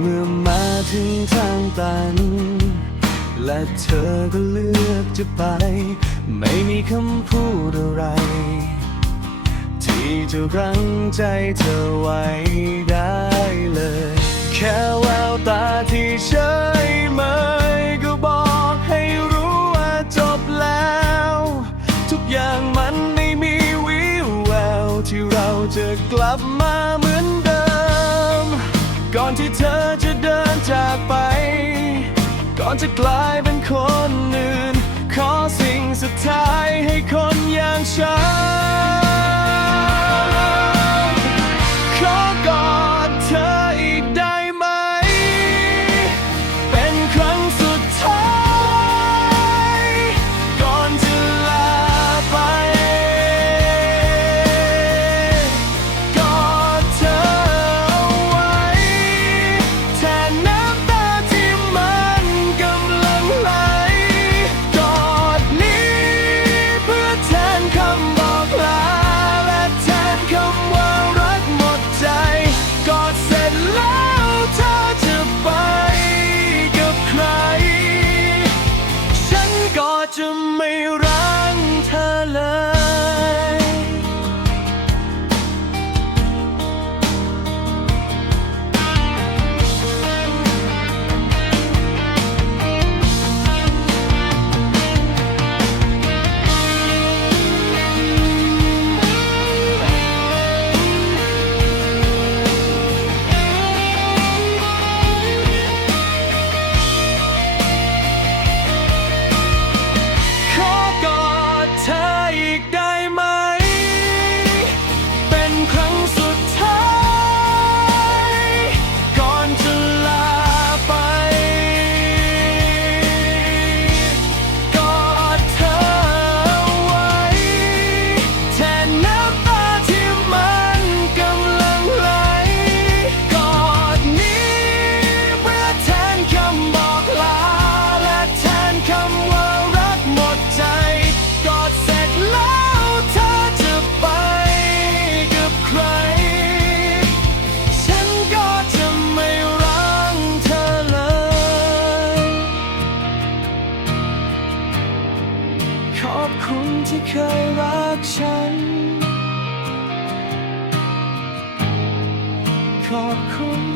เมื่อมาถึงทางตัน และเธอก็เลือกจะไป ไม่มีคำพูดอะไร ที่จะรั้งใจเธอไว้ได้เลย แค่แววตาที่เฉยเมยก็บอกให้รู้ว่าจบแล้ว ทุกอย่างมันไม่มีวิวแววที่เราจะกลับมาเหมือนเดิม ก่อนที่เธอจะเดินจากไป ก่อนจะกลายเป็นคนอื่น ขอสิ่งสุดท้ายให้คนอย่างฉัน คุณที่เคยรักฉัน ขอบคุณ